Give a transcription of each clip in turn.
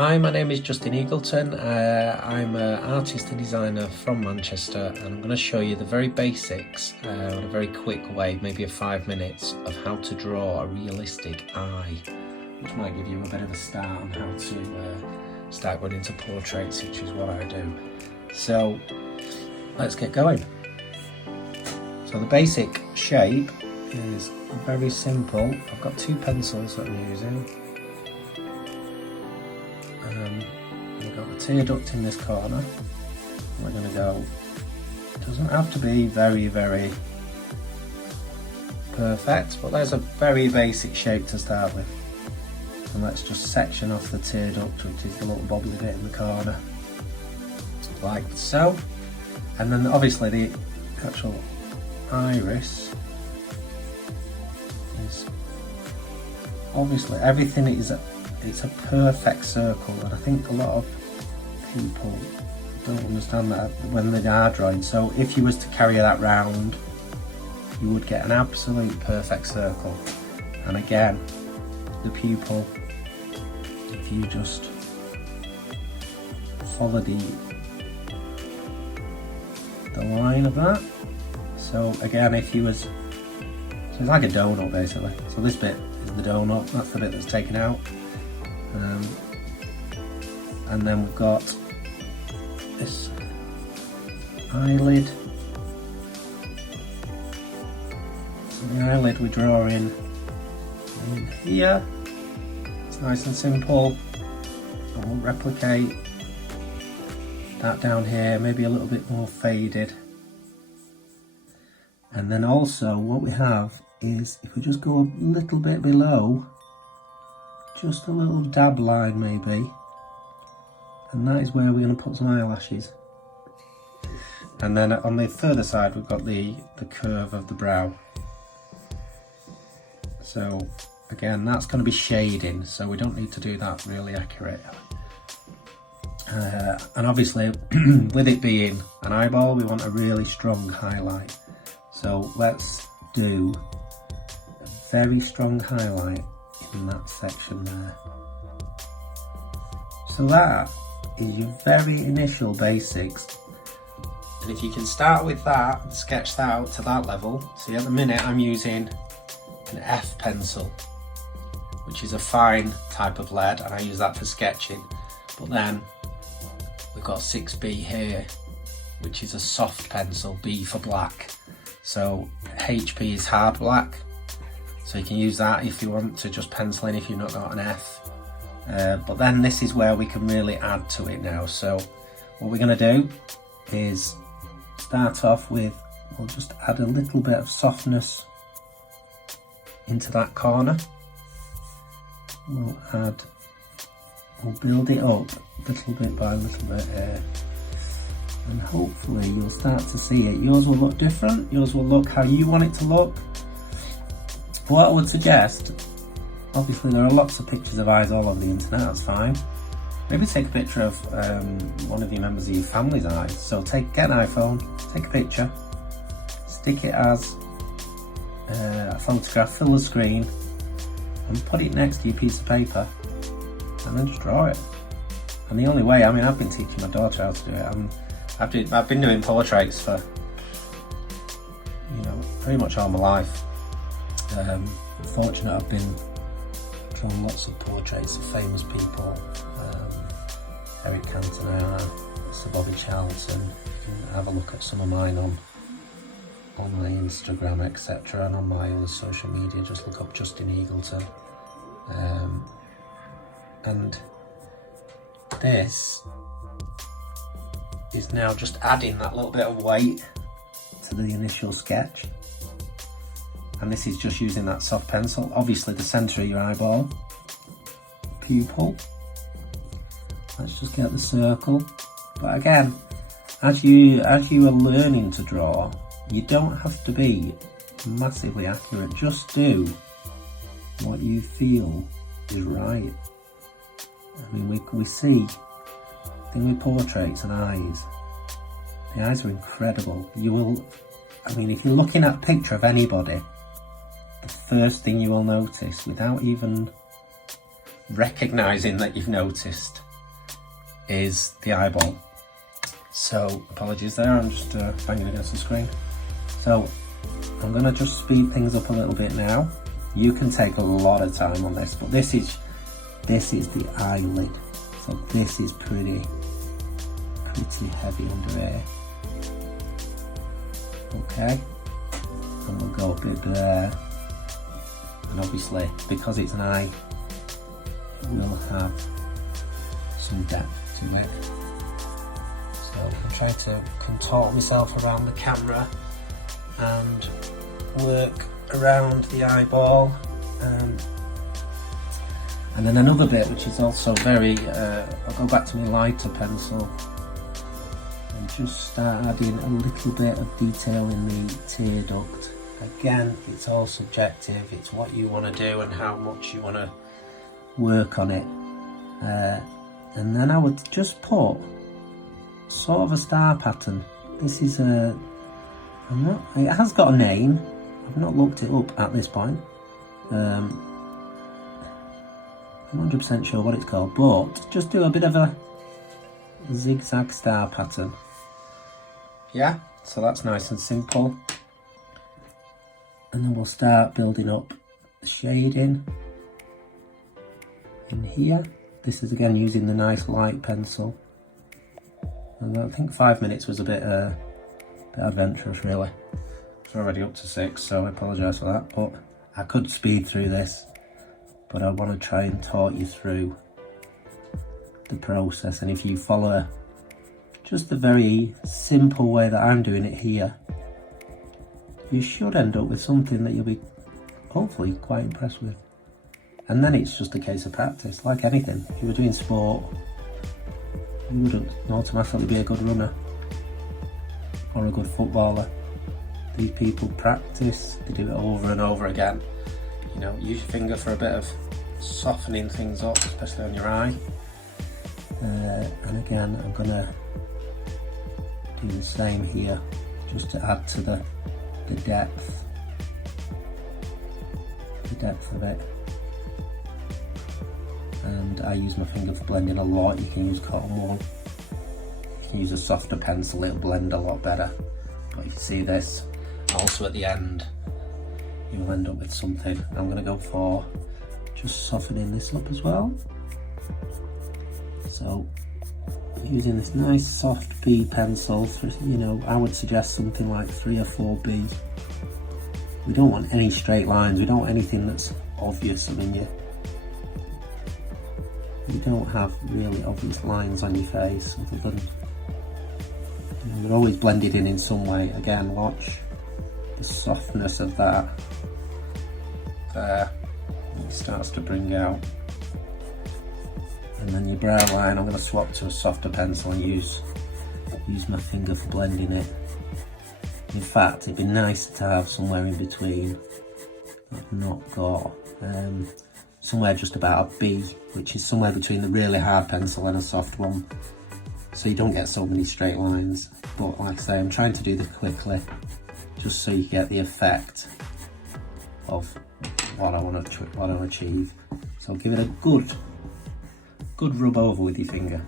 Hi, my name is Justin Eagleton. I'm an artist and designer from Manchester, and I'm going to show you the very basics in a very quick way, maybe 5 minutes, of how to draw a realistic eye, which might give you a bit of a start on how to start going into portraits, which is what I do. So let's get going. So the basic shape is very simple. I've got 2 pencils that I'm using. We've got the tear duct in this corner. We're going to go, it doesn't have to be very perfect, but there's a very basic shape to start with. And let's just section off the tear duct, which is the little bobbly bit in the corner, like so. And then obviously the actual iris is, obviously everything is it's a perfect circle, and I think a lot of people don't understand that when they are drawing. So if you was to carry that round, you would get an absolute perfect circle. And again, the pupil, if you just follow the line of that. So again, if you was, so it's like a donut basically. So this bit is the donut, that's the bit that's taken out. And then we've got this eyelid. So the eyelid we draw in here. It's nice and simple. And we'll replicate that down here, maybe a little bit more faded. And then also what we have is, if we just go a little bit below, just a little dab line maybe, and that is where we're going to put some eyelashes. And then on the further side we've got the curve of the brow. So again, that's going to be shading, so we don't need to do that really accurate. And obviously with it being an eyeball, we want a really strong highlight. So let's do a very strong highlight in that section there. So that is your very initial basics. And if you can start with that and sketch that out to that level. See, at the minute I'm using an F pencil, which is a fine type of lead, and I use that for sketching. But then we've got 6B here, which is a soft pencil, B for black. So HP is hard black. So you can use that if you want to just pencil in if you've not got an F. But then this is where we can really add to it now. So what we're going to do is start off with, we'll just add a little bit of softness into that corner. We'll build it up little bit by little bit here. And hopefully you'll start to see it. Yours will look different. Yours will look how you want it to look. What I would suggest, obviously there are lots of pictures of eyes all over the internet, that's fine. Maybe take a picture of one of your members of your family's eyes. So get an iPhone, take a picture, stick it as a photograph, fill the screen, and put it next to your piece of paper, and then just draw it. And the only way, I mean, I've been teaching my daughter how to do it. I've been doing portraits for, pretty much all my life. Fortunate, I've been drawn lots of portraits of famous people, Eric Cantona, Sir Bobby Charlton. You can have a look at some of mine on my Instagram, etc., and on my other social media. Just look up Justin Eagleton. And this is now just adding that little bit of weight to the initial sketch. And this is just using that soft pencil. Obviously the centre of your eyeball, pupil. Let's just get the circle. But again, as you are learning to draw, you don't have to be massively accurate. Just do what you feel is right. I mean, we see, the thing with portraits and eyes, the eyes are incredible. You will, I mean, if you're looking at a picture of anybody, the first thing you will notice, without even recognising that you've noticed, is the eyeball. So apologies there, I'm just banging against the screen. So I'm gonna just speed things up a little bit now. You can take a lot of time on this, but this is the eyelid. So this is pretty heavy under here. Okay, and we'll go a bit there. And obviously, because it's an eye, we'll have some depth to it. So I'm trying to contort myself around the camera and work around the eyeball. And then another bit which is also very, I'll go back to my lighter pencil and just start adding a little bit of detail in the tear duct. Again, it's all subjective, it's what you want to do and how much you want to work on it. And then I would just put sort of a star pattern. This is it has got a name. I've not looked it up at this point. I'm not 100% sure what it's called, but just do a bit of a zigzag star pattern. Yeah, so that's nice and simple. And then we'll start building up the shading in here. This is again using the nice light pencil. And I think 5 minutes was a bit adventurous really. It's already up to 6, so I apologise for that, but I could speed through this, but I want to try and talk you through the process. And if you follow just the very simple way that I'm doing it here, you should end up with something that you'll be hopefully quite impressed with. And then it's just a case of practice, like anything. If you were doing sport, you wouldn't automatically be a good runner or a good footballer. These people practice, they do it over and over again. You know, use your finger for a bit of softening things up, especially on your eye. And again, I'm gonna do the same here, just to add to the depth of it. And I use my finger for blending a lot. You can use cotton wool, you can use a softer pencil, it'll blend a lot better. But if you see this, also at the end, you'll end up with something. I'm going to go for just softening this up as well. So using this nice soft B pencil, you know, I would suggest something like 3 or 4B. We don't want any straight lines, we don't want anything that's obvious. I mean, you don't have really obvious lines on your face. They're always blended in some way. Again, watch the softness of that there. It starts to bring out. And then your brow line, I'm going to swap to a softer pencil and use my finger for blending it. In fact, it'd be nice to have somewhere in between. I've not got somewhere just about a B, which is somewhere between the really hard pencil and a soft one, so you don't get so many straight lines. But like I say, I'm trying to do this quickly, just so you get the effect of what I want to achieve. So give it a good rub over with your finger.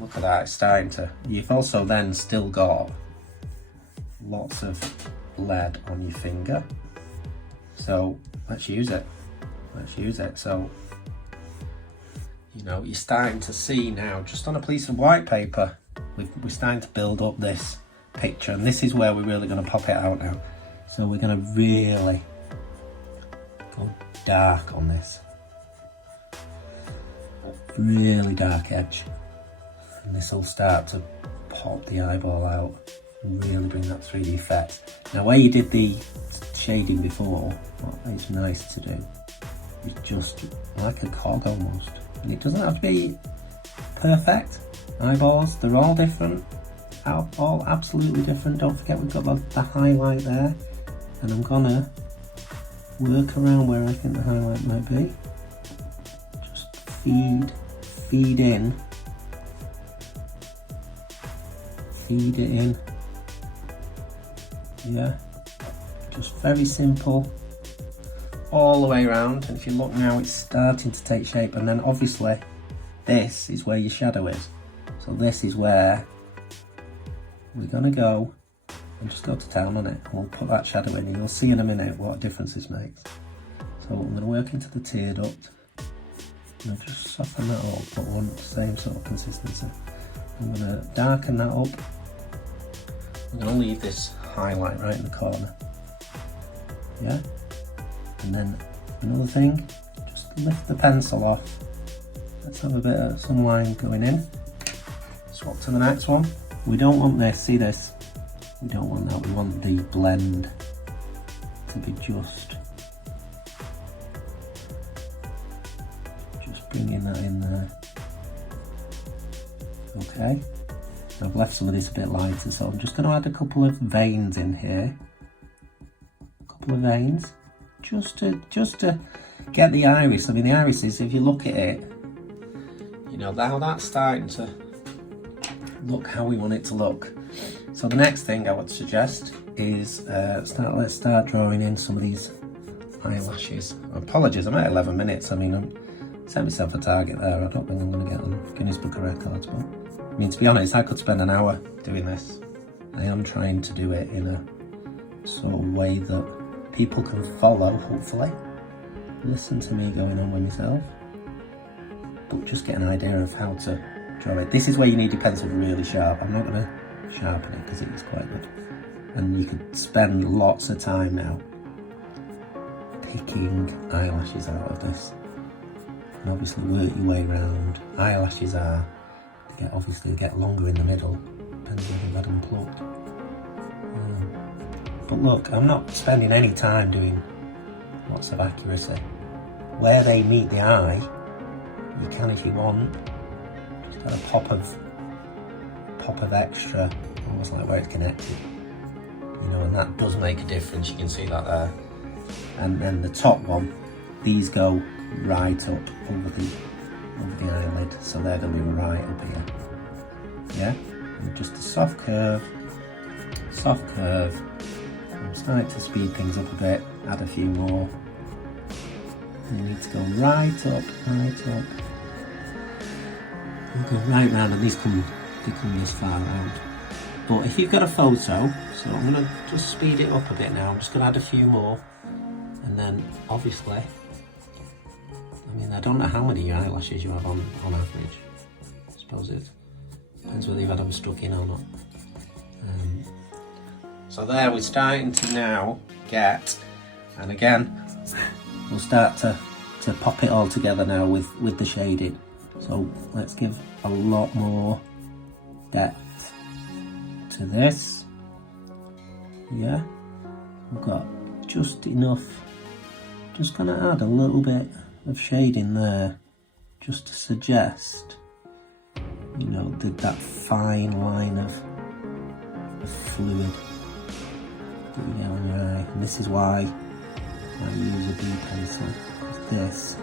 Look at that, it's starting to. You've also then still got lots of lead on your finger, so let's use it. So, you know, you're starting to see now, just on a piece of white paper, we're starting to build up this picture, and this is where we're really going to pop it out now. So we're going to really go dark on this, really dark edge, and this will start to pop the eyeball out and really bring that 3D effect. Now, where you did the shading before, what it's nice to do is just like a cog almost, and it doesn't have to be perfect. Eyeballs, they're all different, all absolutely different. Don't forget we've got the highlight there, and I'm gonna work around where I think the highlight might be. Just feed in, feed it in. Yeah, just very simple all the way around. And if you look now, it's starting to take shape, and then obviously this is where your shadow is. So this is where we're going to go and just go to town on it, and we'll put that shadow in, and you'll see in a minute what a difference this makes. So I'm going to work into the tear duct, and I'll just soften that up, but want the same sort of consistency. I'm going to darken that up. I'm going to leave this highlight right in the corner. Yeah? And then another thing, just lift the pencil off. Let's have a bit of some line going in. Swap to the next one. We don't want this, see this? We don't want that, we want the blend to be just bringing that in there. Okay, so I've left some of this a bit lighter, so I'm just going to add a couple of veins in here. A couple of veins, just to get the iris. I mean, the iris is, if you look at it, you know, now that's starting to look how we want it to look. So the next thing I would suggest is let's start drawing in some of these eyelashes. Apologies, I'm at 11 minutes. I mean, I'm set myself a target there. I don't think I'm going to get them Guinness Book of Records, but I mean, to be honest, I could spend an hour doing this. I am trying to do it in a sort of way that people can follow, hopefully. Listen to me going on with myself, but just get an idea of how to draw it. This is where you need your pencil really sharp. I'm not going to sharpen it because it is quite good. And you could spend lots of time now picking eyelashes out of this. And obviously work your way around. Eyelashes are, obviously get longer in the middle, depending if you've had them plucked. But look, I'm not spending any time doing lots of accuracy. Where they meet the eye, you can, if you want, just add a pop of extra, almost like where it's connected. You know, and that does make a difference, you can see that there. And then the top one, these go right up over the eyelid, so they're going to be right up here. Yeah, and just a soft curve. I'm starting to speed things up a bit, add a few more. And you need to go right up. You go right round, and these come this far around. But if you've got a photo, so I'm going to just speed it up a bit now. I'm just going to add a few more, and then obviously, I mean, I don't know how many eyelashes you have on average. I suppose it depends whether you've had them stuck in or not. So there, we're starting to now get, and again, we'll start to pop it all together now with the shading. So let's give a lot more depth to this. Yeah, we've got just enough. Just gonna add a little bit of shading there, just to suggest, you know, that fine line of fluid that you get on your eye. And this is why I use a blue pencil, because this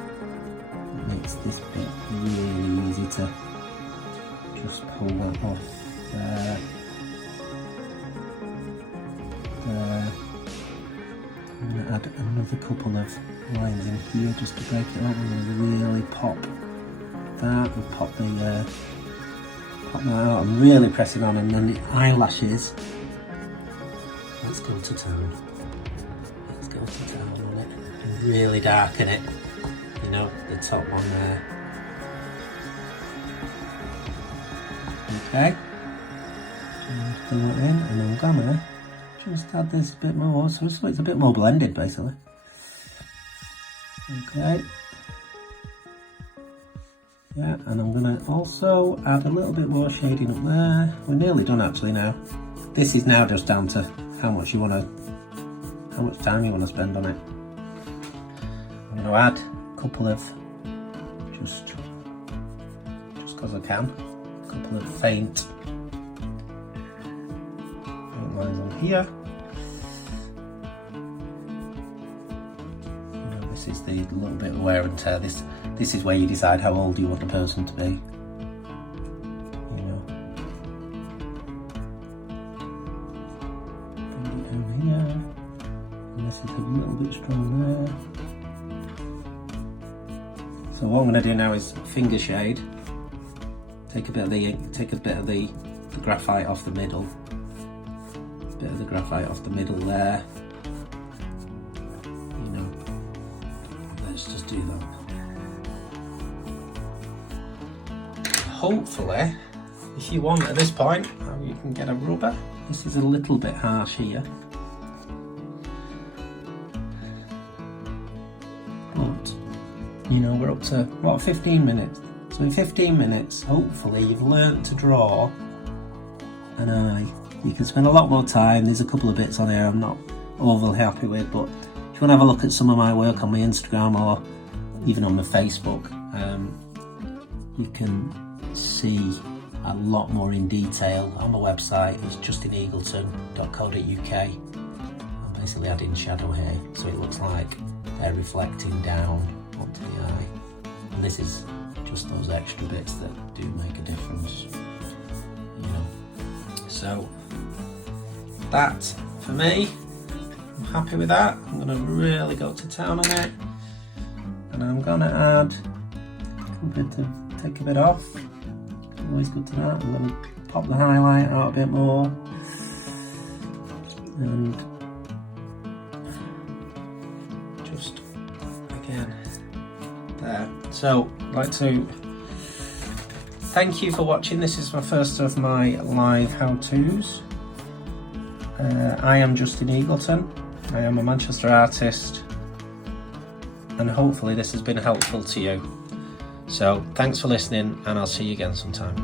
makes this bit really easy to just pull that off. There. I'm going to add another couple of lines in here just to break it up. I'm going to really pop that and pop that out. I'm really pressing on, and then the eyelashes. Let's go to town. Let's go to town on it and really darken it. You know, the top one there. Okay. Just fill it in, and I'm gonna just add this a bit more, so it's a bit more blended basically. Okay. Yeah, and I'm gonna also add a little bit more shading up there. We're nearly done actually now. This is now just down to how much time you want to spend on it. I'm going to add a couple of, just because I can, a couple of faint lines on here. You know, this is the little bit of wear and tear. This is where you decide how old you want the person to be. So what I'm going to do now is finger shade take a bit of the graphite off the middle. Bit of the graphite off the middle there. You know, let's just do that. Hopefully, if you want at this point, you can get a rubber. This is a little bit harsh here. But, you know, we're up to, what, 15 minutes? So in 15 minutes, hopefully you've learnt to draw an eye. You can spend a lot more time. There's a couple of bits on here I'm not overly happy with, but if you want to have a look at some of my work on my Instagram or even on my Facebook, you can see a lot more in detail on my website. It's justineagleton.co.uk. I'm basically adding shadow here, so it looks like they're reflecting down onto the eye. And this is just those extra bits that do make a difference, you know. So that, for me, I'm happy with that. I'm going to really go to town on it, and I'm going to add a bit to take a bit off. Always good to that. I'm going to pop the highlight out a bit more, and just again there. So I'd like to thank you for watching. This is my first of my live how-tos. I am Justin Eagleton. I am a Manchester artist, and hopefully this has been helpful to you. So thanks for listening, and I'll see you again sometime.